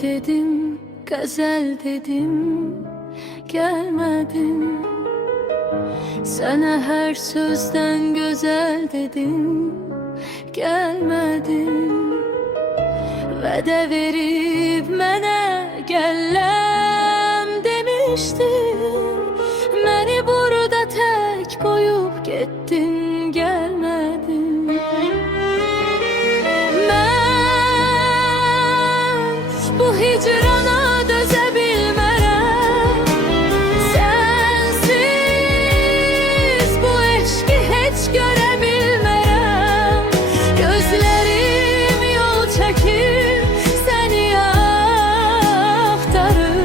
dedim, gazel dedim, gelmedin. Sana her sözden güzel dedim, gelmedin. Vədə verib mənə gəlləm demiştin. Məni burada tək qoyub getdin, gəlmədin. Mən bu hicrana dözə bilmərəm. Sənsiz bu eşqi heç görə bilmərəm. Gözlərim yol çəkir, səni axtarır.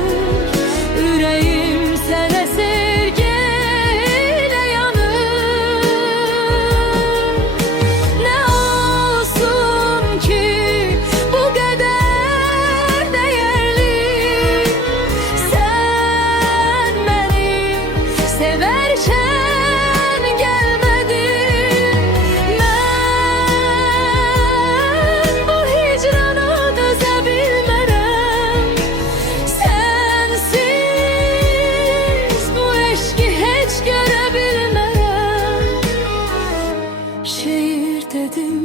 Ürəyim sənə sevgilə yanır. Nə olsun ki bu qədər dəyərli, sən məni sevərkən gəlmədin. Mən bu hicrana dözə bilmərəm. Sənsiz bu eşqi heç görə bilmərəm. Şeir dedim,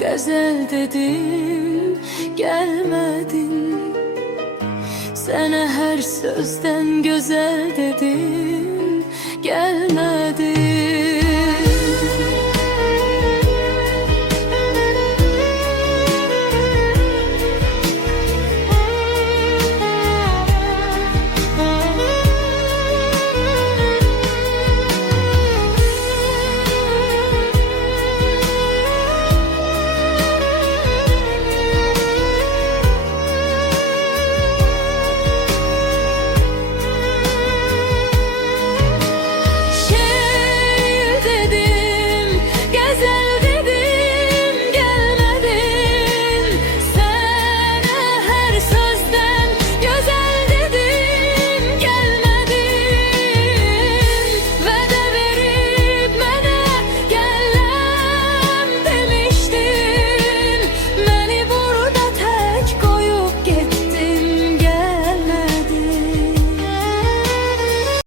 gazel dedim, gelmedin. Sana her sözden güzel dedim, gelmedin.